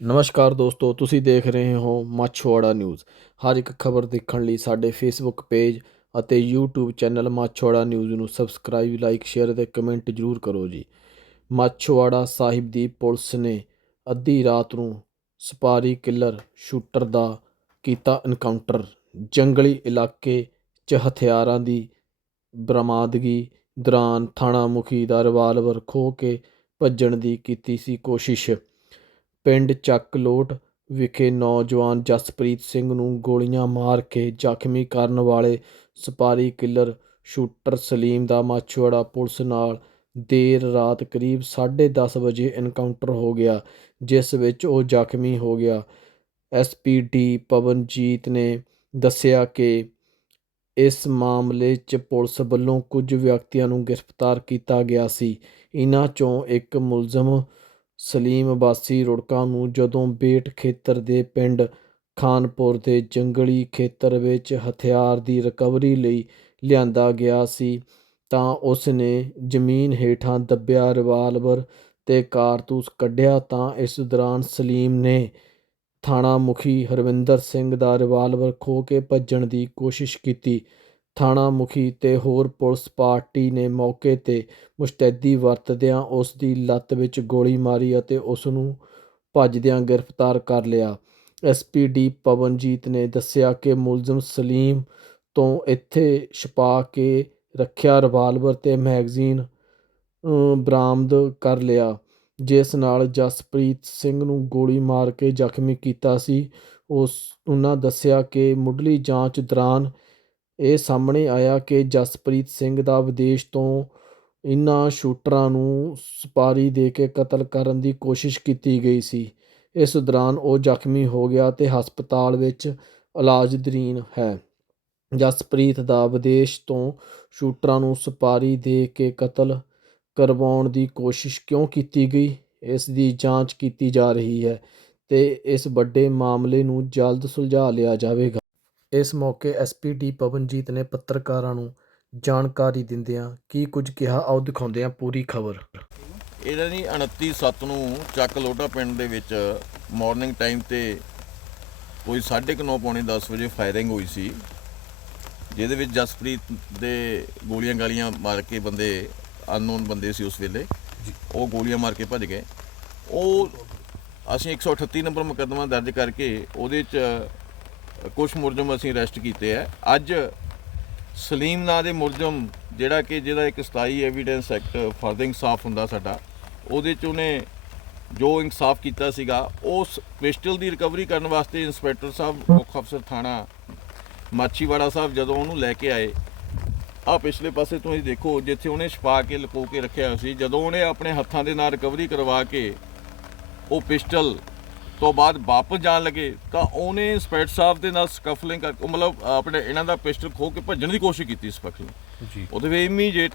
ਨਮਸਕਾਰ ਦੋਸਤੋ, ਤੁਸੀਂ ਦੇਖ ਰਹੇ ਹੋ ਮਾਛੋਵਾੜਾ ਨਿਊਜ਼। ਹਰ ਇੱਕ ਖਬਰ ਦੇਖਣ ਲਈ ਸਾਡੇ ਫੇਸਬੁੱਕ ਪੇਜ ਅਤੇ YouTube ਚੈਨਲ ਮਾਛੋਵਾੜਾ ਨਿਊਜ਼ ਨੂੰ ਸਬਸਕ੍ਰਾਈਬ, ਲਾਈਕ, ਸ਼ੇਅਰ ਅਤੇ ਕਮੈਂਟ ਜ਼ਰੂਰ ਕਰੋ ਜੀ। ਮਾਛੋਵਾੜਾ ਸਾਹਿਬ ਦੀ ਪੁਲਿਸ ਨੇ ਅੱਧੀ ਰਾਤ ਨੂੰ ਸਪਾਰੀ ਕਿਲਰ ਸ਼ੂਟਰ ਦਾ ਕੀਤਾ ਐਨਕਾਊਂਟਰ ਜੰਗਲੀ ਇਲਾਕੇ 'ਚ ਹਥਿਆਰਾਂ ਦੀ ਬਰਾਮਦਗੀ ਦੌਰਾਨ ਥਾਣਾ ਮੁਖੀ ਦਾ ਰਿਵਾਲਵਰ ਖੋਹ ਕੇ ਭੱਜਣ ਦੀ ਕੀਤੀ ਸੀ ਕੋਸ਼ਿਸ਼। ਪਿੰਡ ਚੱਕਲੋਟ ਵਿਖੇ ਨੌਜਵਾਨ ਜਸਪ੍ਰੀਤ ਸਿੰਘ ਨੂੰ ਗੋਲੀਆਂ ਮਾਰ ਕੇ ਜ਼ਖਮੀ ਕਰਨ ਵਾਲੇ ਸਪਾਰੀ ਕਿਲਰ ਸ਼ੂਟਰ ਸਲੀਮ ਦਾ ਮਾਛੋੜਾ ਪੁਲਿਸ ਨਾਲ ਦੇਰ ਰਾਤ ਕਰੀਬ 10:30 ਵਜੇ ਐਨਕਾਊਂਟਰ ਹੋ ਗਿਆ, ਜਿਸ ਵਿੱਚ ਉਹ ਜ਼ਖਮੀ ਹੋ ਗਿਆ। ਐਸਪੀਡੀ ਪਵਨਜੀਤ ਨੇ ਦੱਸਿਆ ਕਿ ਇਸ ਮਾਮਲੇ 'ਚ ਪੁਲਿਸ ਵੱਲੋਂ ਕੁਝ ਵਿਅਕਤੀਆਂ ਨੂੰ ਗ੍ਰਿਫਤਾਰ ਕੀਤਾ ਗਿਆ ਸੀ। ਇਨ੍ਹਾਂ 'ਚੋਂ ਇੱਕ ਮੁਲਜ਼ਮ ਸਲੀਮ ਵਾਸੀ ਰੁੜਕਾ ਨੂੰ ਜਦੋਂ ਬੇਟ ਖੇਤਰ ਦੇ ਪਿੰਡ ਖਾਨਪੁਰ ਦੇ ਜੰਗਲੀ ਖੇਤਰ ਵਿੱਚ ਹਥਿਆਰ ਦੀ ਰਿਕਵਰੀ ਲਈ ਲਿਆਂਦਾ ਗਿਆ ਸੀ, ਤਾਂ ਉਸ ਨੇ ਜ਼ਮੀਨ ਹੇਠਾਂ ਦੱਬਿਆ ਰਿਵਾਲਵਰ ਤੇ ਕਾਰਤੂਸ ਕੱਢਿਆ, ਤਾਂ ਇਸ ਦੌਰਾਨ ਸਲੀਮ ਨੇ ਥਾਣਾ ਮੁਖੀ ਹਰਵਿੰਦਰ ਸਿੰਘ ਦਾ ਰਿਵਾਲਵਰ ਖੋਹ ਕੇ ਭੱਜਣ ਦੀ ਕੋਸ਼ਿਸ਼ ਕੀਤੀ। ਥਾਣਾ ਮੁਖੀ ਤੇ ਹੋਰ ਪੁਲਿਸ ਪਾਰਟੀ ਨੇ ਮੌਕੇ ਤੇ ਮੁਸ਼ਤੈਦੀ ਵਰਤਦਿਆਂ ਉਸ ਦੀ ਲੱਤ ਵਿੱਚ ਗੋਲੀ ਮਾਰੀ ਅਤੇ ਉਸ ਨੂੰ ਭੱਜਦਿਆਂ ਗ੍ਰਿਫਤਾਰ ਕਰ ਲਿਆ। ਐਸਪੀਡੀ ਪਵਨਜੀਤ ਨੇ ਦੱਸਿਆ ਕਿ ਮੁਲਜ਼ਮ ਸਲੀਮ ਤੋਂ ਇੱਥੇ ਛਪਾ ਕੇ ਰੱਖਿਆ ਰਿਵਾਲਵਰ ਤੇ ਮੈਗਜ਼ੀਨ ਬਰਾਮਦ ਕਰ ਲਿਆ। ਜਿਸ ਨਾਲ ਜਸਪ੍ਰੀਤ ਸਿੰਘ ਨੂੰ ਗੋਲੀ ਮਾਰ ਕੇ ਜ਼ਖਮੀ ਕੀਤਾ ਸੀ। ਉਸ, ਉਹਨਾਂ ਦੱਸਿਆ ਕਿ ਮੁੱਢਲੀ ਜਾਂਚ ਦੌਰਾਨ ਇਹ ਸਾਹਮਣੇ ਆਇਆ ਕਿ ਜਸਪ੍ਰੀਤ ਸਿੰਘ ਦਾ ਵਿਦੇਸ਼ ਤੋਂ ਇਨ੍ਹਾਂ ਸ਼ੂਟਰਾਂ ਨੂੰ ਸੁਪਾਰੀ ਦੇ ਕੇ ਕਤਲ ਕਰਨ ਦੀ ਕੋਸ਼ਿਸ਼ ਕੀਤੀ ਗਈ ਸੀ। ਇਸ ਦੌਰਾਨ ਉਹ ਜ਼ਖਮੀ ਹੋ ਗਿਆ ਅਤੇ ਹਸਪਤਾਲ ਵਿੱਚ ਇਲਾਜ ਅਧੀਨ ਹੈ। ਜਸਪ੍ਰੀਤ ਦਾ ਵਿਦੇਸ਼ ਤੋਂ ਸ਼ੂਟਰਾਂ ਨੂੰ ਸੁਪਾਰੀ ਦੇ ਕੇ ਕਤਲ ਕਰਵਾਉਣ ਦੀ ਕੋਸ਼ਿਸ਼ ਕਿਉਂ ਕੀਤੀ ਗਈ, ਇਸ ਦੀ ਜਾਂਚ ਕੀਤੀ ਜਾ ਰਹੀ ਹੈ ਅਤੇ ਇਸ ਵੱਡੇ ਮਾਮਲੇ ਨੂੰ ਜਲਦ ਸੁਲਝਾ ਲਿਆ ਜਾਵੇਗਾ। ਇਸ ਮੌਕੇ ਐਸਪੀਡੀ ਪਵਨਜੀਤ ਨੇ ਪੱਤਰਕਾਰਾਂ ਨੂੰ ਜਾਣਕਾਰੀ ਦਿੰਦਿਆਂ ਕੀ ਕੁਝ ਕਿਹਾ ਆਓ ਦਿਖਾਉਂਦੇ ਹਾਂ ਪੂਰੀ ਖਬਰ। ਇਹਨਾਂ ਦੀ 29 ਸੱਤ ਨੂੰ ਚੱਕ ਲੋਟਾ ਪਿੰਡ ਦੇ ਵਿੱਚ ਮਾਰਨਿੰਗ ਟਾਈਮ ਤੇ ਕੋਈ 9:30 ਪੌਣੇ 10 ਵਜੇ ਫਾਇਰਿੰਗ ਹੋਈ ਸੀ ਜਿਹਦੇ ਵਿੱਚ ਜਸਪ੍ਰੀਤ ਦੇ ਗੋਲੀਆਂ ਗਾਲੀਆਂ ਮਾਰ ਕੇ ਬੰਦੇ ਅਨਨੋਨ ਬੰਦੇ ਸੀ ਉਸ ਵੇਲੇ ਉਹ ਗੋਲੀਆਂ ਮਾਰ ਕੇ ਭੱਜ ਗਏ। ਉਹ ਅਸੀਂ 138 ਨੰਬਰ ਮੁਕੱਦਮਾ ਦਰਜ ਕਰਕੇ ਉਹਦੇ ਚ ਕੁਝ ਮੁਲਜ਼ਮ ਅਸੀਂ ਅਰੈਸਟ ਕੀਤੇ ਆ। ਅੱਜ ਸਲੀਮ ਨਾਂ ਦੇ ਮੁਲਜ਼ਮ ਜਿਹੜਾ ਕਿ ਜਿਹਦਾ ਇੱਕ 27 ਐਵੀਡੈਂਸ ਐਕਟ ਫਰਦ ਇਨਸਾਫ ਹੁੰਦਾ ਸਾਡਾ, ਉਹਦੇ ਚ ਉਹਨੇ ਜੋ ਇਨਸਾਫ ਕੀਤਾ ਸੀਗਾ, ਉਸ ਪਿਸਟਲ ਦੀ ਰਿਕਵਰੀ ਕਰਨ ਵਾਸਤੇ ਇੰਸਪੈਕਟਰ ਸਾਹਿਬ, ਮੁੱਖ ਅਫਸਰ ਥਾਣਾ ਮਾਛੀਵਾੜਾ ਸਾਹਿਬ ਜਦੋਂ ਉਹਨੂੰ ਲੈ ਕੇ ਆਏ ਆ ਪਿਛਲੇ ਪਾਸੇ ਤੁਸੀਂ ਦੇਖੋ, ਜਿੱਥੇ ਉਹਨੇ ਛਪਾ ਕੇ ਲੁਕੋ ਕੇ ਰੱਖਿਆ ਸੀ, ਜਦੋਂ ਉਹਨੇ ਆਪਣੇ ਹੱਥਾਂ ਦੇ ਨਾਲ ਰਿਕਵਰੀ ਕਰਵਾ ਕੇ ਉਹ ਪਿਸਟਲ ਤੋਂ ਬਾਅਦ ਵਾਪਸ ਜਾਣ ਲੱਗੇ ਤਾਂ ਉਹਨੇ ਇੰਸਪੈਕਟਰ ਸਾਹਿਬ ਦੇ ਨਾਲ ਸਕਫਲਿੰਗ ਕਰ ਮਤਲਬ ਆਪਣੇ ਇਹਨਾਂ ਦਾ ਪਿਸਟਲ ਖੋ ਕੇ ਭੱਜਣ ਦੀ ਕੋਸ਼ਿਸ਼ ਕੀਤੀ ਸਕਫਲਿੰਗ ਜੀ। ਉਹਦੇ ਵਿੱਚ ਇਮੀਡੀਏਟ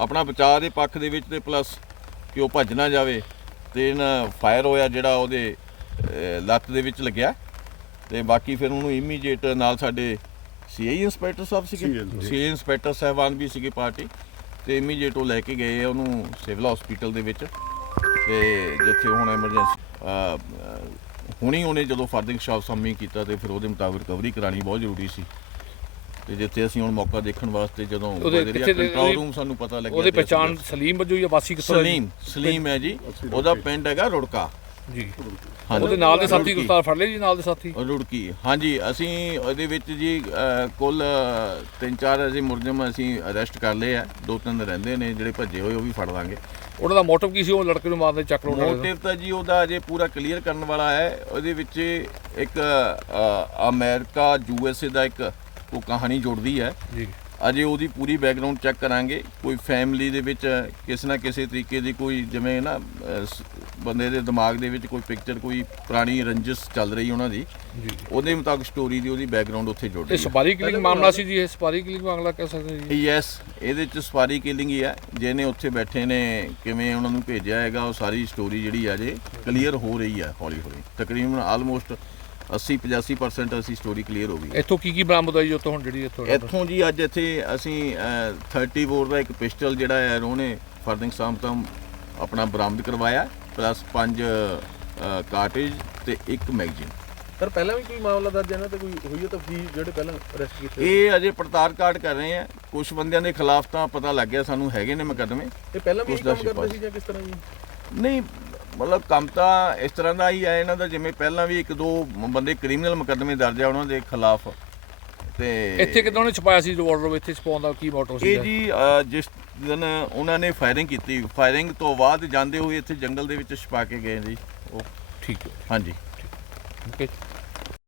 ਆਪਣਾ ਬਚਾਅ ਦੇ ਪੱਖ ਦੇ ਵਿੱਚ ਤੇ ਪਲੱਸ ਕਿ ਉਹ ਭੱਜ ਨਾ ਜਾਵੇ ਤੇ ਇਹਨਾਂ ਫਾਇਰ ਹੋਇਆ ਜਿਹੜਾ ਉਹਦੇ ਲੱਤ ਦੇ ਵਿੱਚ ਲੱਗਿਆ। ਤੇ ਬਾਕੀ ਫਿਰ ਉਹਨੂੰ ਇਮੀਡੀਏਟ ਨਾਲ ਸਾਡੇ ਸੀਆਈ ਇੰਸਪੈਕਟਰ ਸਾਹਿਬ ਸੀਗੇ। CI inspector. ਸਾਹਿਬਾਨ ਵੀ ਸੀਗੇ ਪਾਰਟੀ। ਤੇ ਇਮੀਡੀਏਟ ਉਹ ਲੈ ਕੇ ਗਏ ਆ ਉਹਨੂੰ ਸਿਵਲ ਹਸਪੀਟਲ ਦੇ ਵਿੱਚ। ਤੇ ਜਿੱਥੇ ਹੁਣ ਐਮਰਜੈਂਸੀ ਹੁਣੀ ਉਹਨੇ ਜਦੋਂ ਫਰਦਿੰਗ ਸ਼ਾਪ ਸਾਮੀ ਕੀਤਾ ਤੇ ਫਿਰ ਉਹਦੇ ਮੁਤਾਬਕ ਰਿਕਵਰੀ ਕਰਾਣੀ ਬਹੁਤ ਜ਼ਰੂਰੀ ਸੀ। ਤੇ ਜਿੱਥੇ ਅਸੀਂ ਹੁਣ ਮੌਕਾ ਦੇਖਣ ਵਾਸਤੇ ਜਦੋਂ ਕੰਟਰੋਲ ਰੂਮ ਸਾਨੂੰ ਪਤਾ ਲੱਗਿਆ ਉਹਦੇ ਪਛਾਣ ਸਲੀਮ ਵਜੋਂ ਜਾਂ ਵਾਸੀ ਕਿੱਥੋਂ? ਸਲੀਮ ਸਲੀਮ ਹੈ ਜੀ। ਉਹਦਾ ਪਿੰਡ ਹੈਗਾ ਰੁੜਕਾ। ਜੀ। ਹਾਂਜੀ। ਉਹਦੇ ਨਾਲ ਦੇ ਸਾਥੀ ਰੁੜਕੀ। ਗ੍ਰਿਫਤਾਰ ਫੜ ਲਏ ਜੀ ਨਾਲ ਦੇ ਸਾਥੀ? ਰੁੜਕੀ ਹਾਂਜੀ ਅਸੀਂ ਉਹਦੇ ਵਿੱਚ ਜੀ ਕੁੱਲ ਤਿੰਨ ਚਾਰ ਅਸੀਂ ਮੁਲਜ਼ਮ ਅਸੀਂ ਅਰੈਸਟ ਕਰ ਲਏ ਆ। ਦੋ ਤਿੰਨ ਰਹਿੰਦੇ ਨੇ ਜਿਹੜੇ ਭੱਜੇ ਹੋਏ ਉਹ ਵੀ ਫੜ ਲਾਂਗੇ। ਉਹਨਾਂ ਦਾ ਮੋਟਿਵ ਕੀ ਸੀ? ਉਹ ਲੜਕੇ ਨੂੰ ਮਾਰਨੇ ਚੱਕ ਲੋਟ ਮੋਟਿਵ ਤਾਂ ਜੀ ਉਹਦਾ ਅਜੇ ਪੂਰਾ ਕਲੀਅਰ ਕਰਨ ਵਾਲਾ ਹੈ। ਉਹਦੇ ਵਿੱਚ ਇੱਕ ਅਮਰੀਕਾ ਯੂਐਸਏ ਦਾ ਇੱਕ ਉਹ ਕਹਾਣੀ ਜੁੜਦੀ ਹੈ। ਜੀ। ਅਜੇ ਉਹਦੀ ਪੂਰੀ ਬੈਕਗ੍ਰਾਉਂਡ ਚੈੱਕ ਕਰਾਂਗੇ। ਕੋਈ ਫੈਮਿਲੀ ਦੇ ਵਿੱਚ ਕਿਸੇ ਨਾ ਕਿਸੇ ਤਰੀਕੇ ਦੀ ਕੋਈ ਜਿਵੇਂ ਨਾ ਅਹ, ਸ- ਬੰਦੇ ਦੇ ਦਿਮਾਗ ਦੇ ਵਿੱਚ ਕੋਈ ਪਿਕਚਰ ਕੋਈ ਪੁਰਾਣੀ ਰੰਜਿਸ਼ ਚੱਲ ਰਹੀ ਉਹਨਾਂ ਦੀ ਜੀ। ਉਹਦੇ ਮੁਤਾਬਕ ਸਟੋਰੀ ਦੀ ਉਹਦੀ ਬੈਕਗ੍ਰਾਉਂਡ ਉੱਥੇ ਜੁੜ ਇਹ ਰਹੀ ਹੈ। ਸਪਾਰੀ ਕਿਲਿੰਗ ਮਾਮਲਾ ਸੀ ਜੀ ਇਹ ਸਪਾਰੀ ਕਿਲਿੰਗ ਮਾਮਲਾ ਕਹਿ ਸਕਦੇ ਜੀ। ਯੈਸ ਇਹਦੇ ਚ ਸਵਾਰੀ ਕਿਲਿੰਗ ਹੀ ਹੈ। ਜਿਹਨੇ ਉੱਥੇ ਬੈਠੇ ਨੇ ਕਿਵੇਂ ਉਹਨਾਂ ਨੂੰ ਭੇਜਿਆ ਹੈਗਾ ਉਹ ਸਾਰੀ ਸਟੋਰੀ ਜਿਹੜੀ ਹੈ ਜੇ ਕਲੀਅਰ ਹੋ ਰਹੀ ਹੈ ਹੌਲੀ ਹੌਲੀ। ਤਕਰੀਬਨ ਆਲਮੋਸਟ 80 85% ਅਸੀਂ ਸਟੋਰੀ ਕਲੀਅਰ ਹੋ ਗਈ। ਇੱਥੋਂ ਕੀ ਕੀ ਬਰਾਮਦ ਹੋਈ ਉੱਥੋਂ ਹੁਣ ਜਿਹੜੀ ਇੱਥੋਂ ਇੱਥੋਂ ਜੀ ਅੱਜ ਇੱਥੇ ਅਸੀਂ ਅਹ, 30 ਬੋਰ ਦਾ ਇੱਕ ਪਿਸਟਲ ਜਿਹੜਾ ਹੈ ਉਹਨੇ ਫਰਦਿੰਗ ਸਾਮ ਤੋਂ ਆਪਣਾ ਬਰਾਮਦ ਕਰਵਾਇਆ। ਪਲੱਸ ਪੰਜ ਕਾਰਟੇਜ ਤੇ ਇੱਕ ਮੈਗਜ਼ੀਨ। ਸਰ ਪਹਿਲਾਂ ਵੀ ਕੋਈ ਮਾਮਲਾ ਦਰਜ ਹੈ ਨਾ ਤੇ ਕੋਈ ਹੋਈ ਹੈ ਤਫਸੀਲ ਜਿਹੜੇ ਪਹਿਲਾਂ ਅਰੈਸਟ ਕੀਤੇ ਇਹ ਅਜੇ ਪੜਤਾਲ ਕਾਰਡ ਕਰ ਰਹੇ ਆ। ਕੁਝ ਬੰਦਿਆਂ ਦੇ ਖਿਲਾਫ ਤਾਂ ਪਤਾ ਲੱਗ ਗਿਆ ਸਾਨੂੰ ਹੈਗੇ ਨੇ ਮੁਕੱਦਮੇ। ਇਹ ਪਹਿਲਾਂ ਵੀ ਕੰਮ ਕਰਦੇ। ਸੀ ਜਾਂ ਕਿਸ ਤਰ੍ਹਾਂ ਜੀ? ਨਹੀਂ ਮਤਲਬ ਕੰਮ ਤਾਂ ਇਸ ਤਰ੍ਹਾਂ ਦਾ ਹੀ ਹੈ ਇਹਨਾਂ ਦਾ ਜਿਵੇਂ ਪਹਿਲਾਂ ਵੀ ਇੱਕ ਦੋ ਬੰਦੇ ਕ੍ਰਿਮੀਨਲ ਮੁਕੱਦਮੇ ਦਰਜ ਆ ਉਹਨਾਂ ਦੇ ਖਿਲਾਫ। ਤੇ ਇੱਥੇ ਕਿਦਾਂ ਉਹਨੇ ਛਪਾਇਆ ਸੀ ਰਿਵਾਲਵਰ ਇੱਥੇ ਛਪਾਉਣ ਦਾ ਕੀ ਮੋਟਿਵ ਸੀ ਇਹ ਜੀ ਅ, ਜਿਸ ਦਿਨ ਉਹਨਾਂ ਨੇ ਫਾਇਰਿੰਗ ਕੀਤੀ ਫਾਇਰਿੰਗ ਤੋਂ ਬਾਅਦ ਜਾਂਦੇ ਹੋਏ ਇੱਥੇ ਜੰਗਲ ਦੇ ਵਿੱਚ ਛਪਾ ਕੇ ਗਏ ਜੀ ਉਹ। ਠੀਕ ਹੈ। ਹਾਂਜੀ। ਓਕੇ